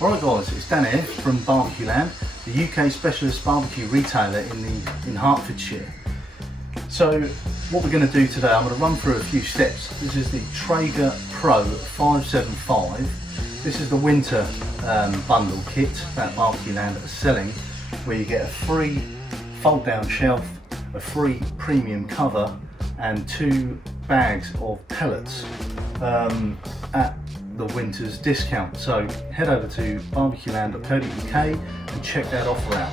Alright guys, it's Dan here from BBQ Land, the UK specialist barbecue retailer in Hertfordshire. So what we're going to do today, I'm going to run through a few steps. This is the Traeger Pro 575. This is the winter bundle kit that BBQ Land are selling, where you get a free fold down shelf, a free premium cover and 2 bags of pellets at the winter's discount. So head over to bbqland.co.uk and check that offer out.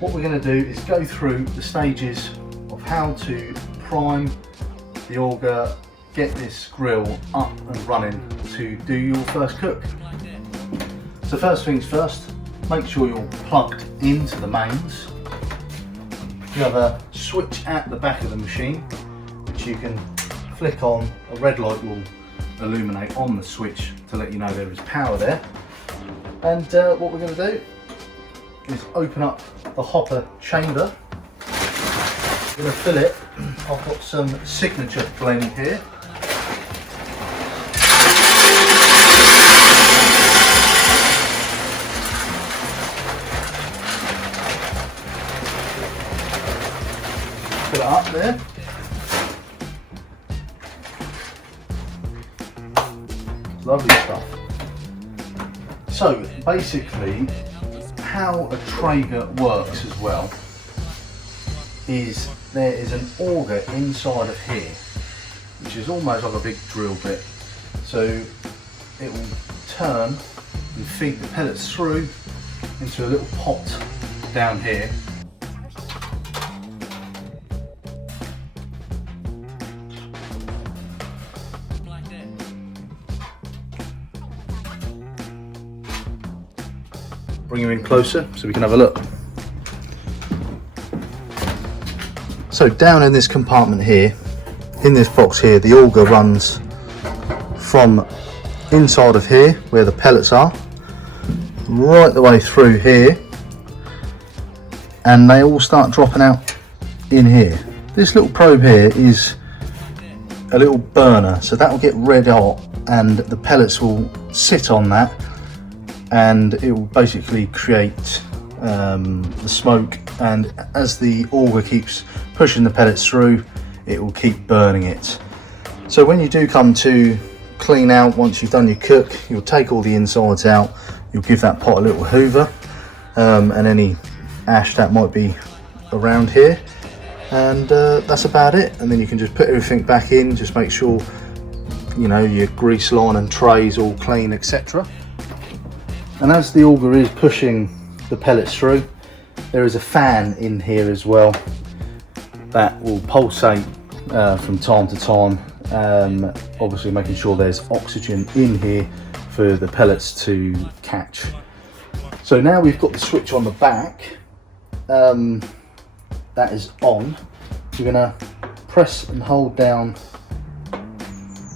What we're going to do is go through the stages of how to prime the auger, get this grill up and running to do your first cook. So first things first, make sure you're plugged into the mains. You have a switch at the back of the machine which you can flick on. A red light will illuminate on the switch to let you know there is power there. And what we're going to do is open up the hopper chamber. I'm going to fill it. I've got some signature blend here. Put it up there. Lovely stuff. So basically how a Traeger works as well is there is an auger inside of here which is almost like a big drill bit, so it will turn and feed the pellets through into a little pot down here. Bring you in closer so we can have a look. So down in this compartment here, in this box here, the auger runs from inside of here where the pellets are, right the way through here, and they all start dropping out in here. This little probe here is a little burner, so that will get red hot and the pellets will sit on that, and it will basically create the smoke, and as the auger keeps pushing the pellets through, it will keep burning it. So when you do come to clean out, once you've done your cook, you'll take all the insides out, you'll give that pot a little hoover, and any ash that might be around here, and that's about it. And then you can just put everything back in, just make sure you know your grease line and trays all clean, etc. And as the auger is pushing the pellets through, there is a fan in here as well that will pulsate from time to time, obviously making sure there's oxygen in here for the pellets to catch. So now we've got the switch on the back, that is on. We're going to press and hold down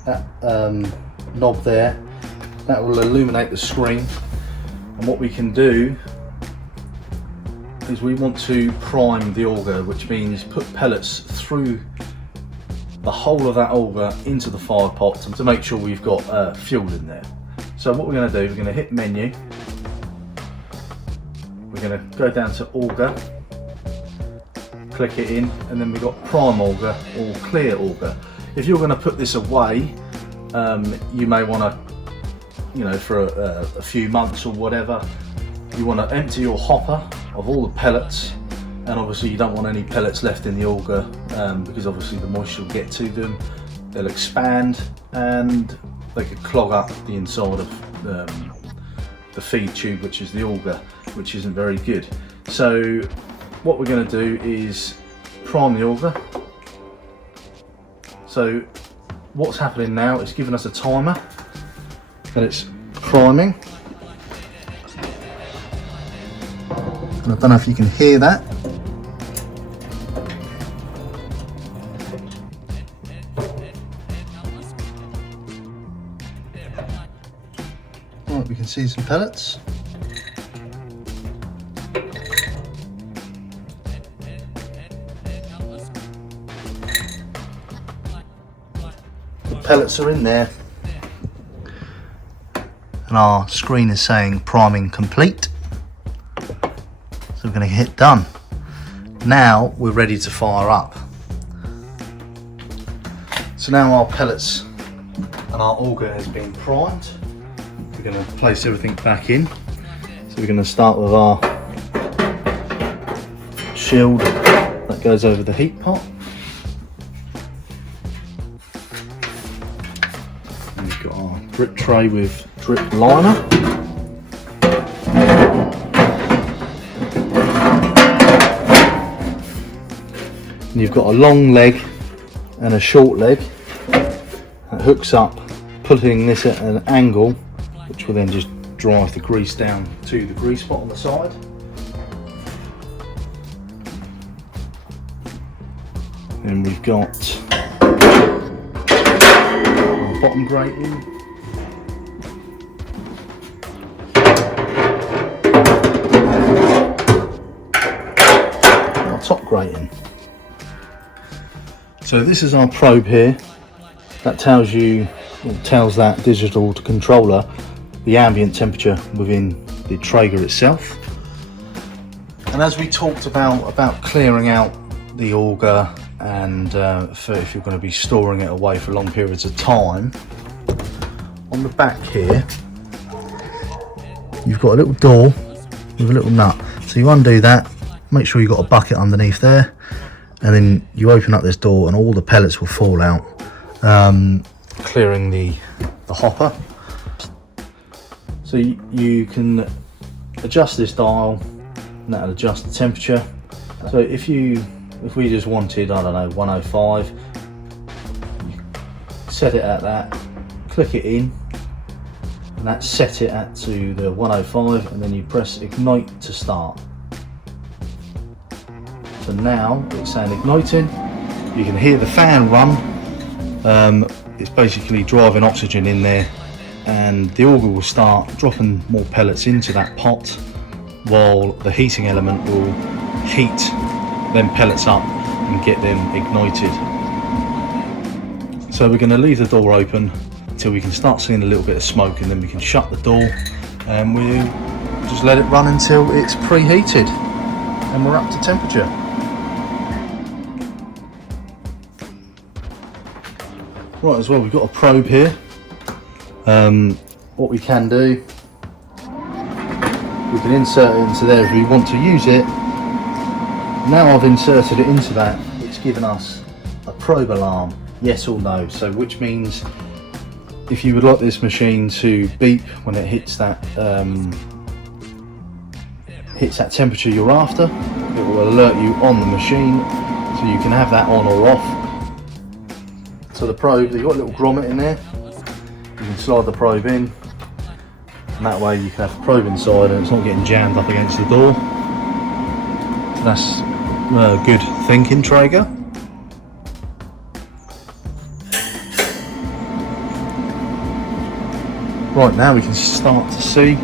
that knob there, that will illuminate the screen. And what we can do is we want to prime the auger, which means put pellets through the whole of that auger into the fire pot to make sure we've got fuel in there. So what we're going to do, we're going to hit menu, we're going to go down to auger, click it in, and then we've got prime auger or clear auger. If you're going to put this away, you may want to, you know, for a few months or whatever, you want to empty your hopper of all the pellets, and obviously you don't want any pellets left in the auger, because obviously the moisture will get to them, they'll expand and they could clog up the inside of the feed tube, which is the auger, which isn't very good. So what we're going to do is prime the auger. So what's happening now, it's giving us a timer and it's priming, and I don't know if you can hear that. Right, we can see some pellets. The pellets are in there. and our screen is saying priming complete. So we're going to hit done. Now we're ready to fire up. So now our pellets and our auger has been primed. We're going to place everything back in. So we're going to start with our shield that goes over the heat pot. And we've got our drip tray with drip liner. And you've got a long leg and a short leg that hooks up, putting this at an angle, which will then just drive the grease down to the grease pot on the side. And we've got our bottom grating, our top grating. So this is our probe here that tells that digital controller the ambient temperature within the Traeger itself. And as we talked about clearing out the auger and for if you're going to be storing it away for long periods of time, on the back here you've got a little door with a little nut. So you undo that, make sure you've got a bucket underneath there, and then you open up this door and all the pellets will fall out, clearing the hopper. So you can adjust this dial and that'll adjust the temperature. So if we just wanted, I don't know, 105, you set it at that, click it in, and that's set it to the 105, and then you press ignite to start. So now it's saying igniting. You can hear the fan run. It's basically driving oxygen in there, and the auger will start dropping more pellets into that pot, while the heating element will heat them pellets up and get them ignited. So we're going to leave the door open until we can start seeing a little bit of smoke, and then we can shut the door and we'll just let it run until it's preheated and we're up to temperature. Right, as well, we've got a probe here. What we can do, we can insert it into there if we want to use it. Now I've inserted it into that, it's given us a probe alarm, yes or no. So which means if you would like this machine to beep when it hits that temperature you're after, it will alert you on the machine, so you can have that on or off. So the probe, you've got a little grommet in there, you can slide the probe in, and that way you can have the probe inside and it's not getting jammed up against the door. That's good thinking, Traeger. Right, now we can start to see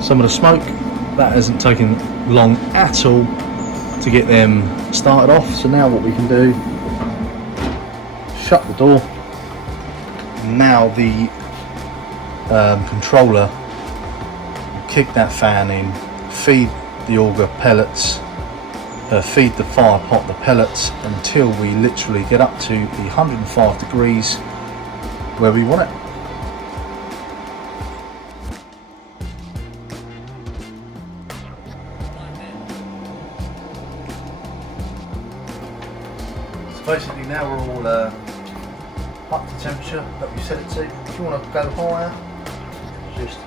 some of the smoke. That hasn't taken long at all to get them started off. So now what we can do, shut the door. Now the controller will kick that fan in, feed the auger pellets, feed the fire pot the pellets until we literally get up to the 105 degrees where we want it. So basically now we're all up to temperature that we set it to. If you want to go higher, just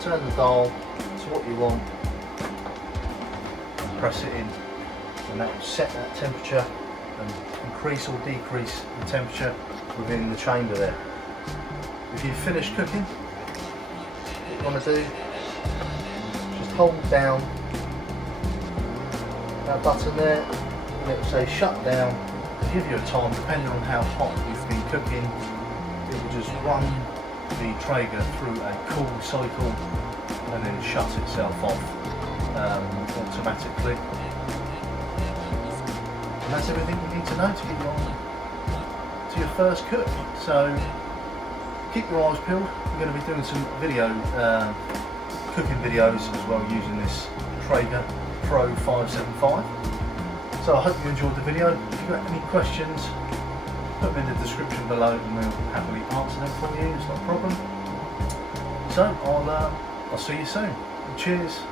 turn the dial to what you want and press it in, and that will set that temperature and increase or decrease the temperature within the chamber there. If you've finished cooking, what you want to do, just hold down that button there and it will say shut down. To give you a time, depending on how hot you've been cooking, it will just run the Traeger through a cool cycle and then shut itself off automatically. And that's everything you need to know to get you on to your first cook. So keep your eyes peeled. We're going to be doing some cooking videos as well using this Traeger Pro 575. So I hope you enjoyed the video. If you've got any questions, put them in the description below and we'll happily answer them for you. It's not a problem. So I'll see you soon. Cheers.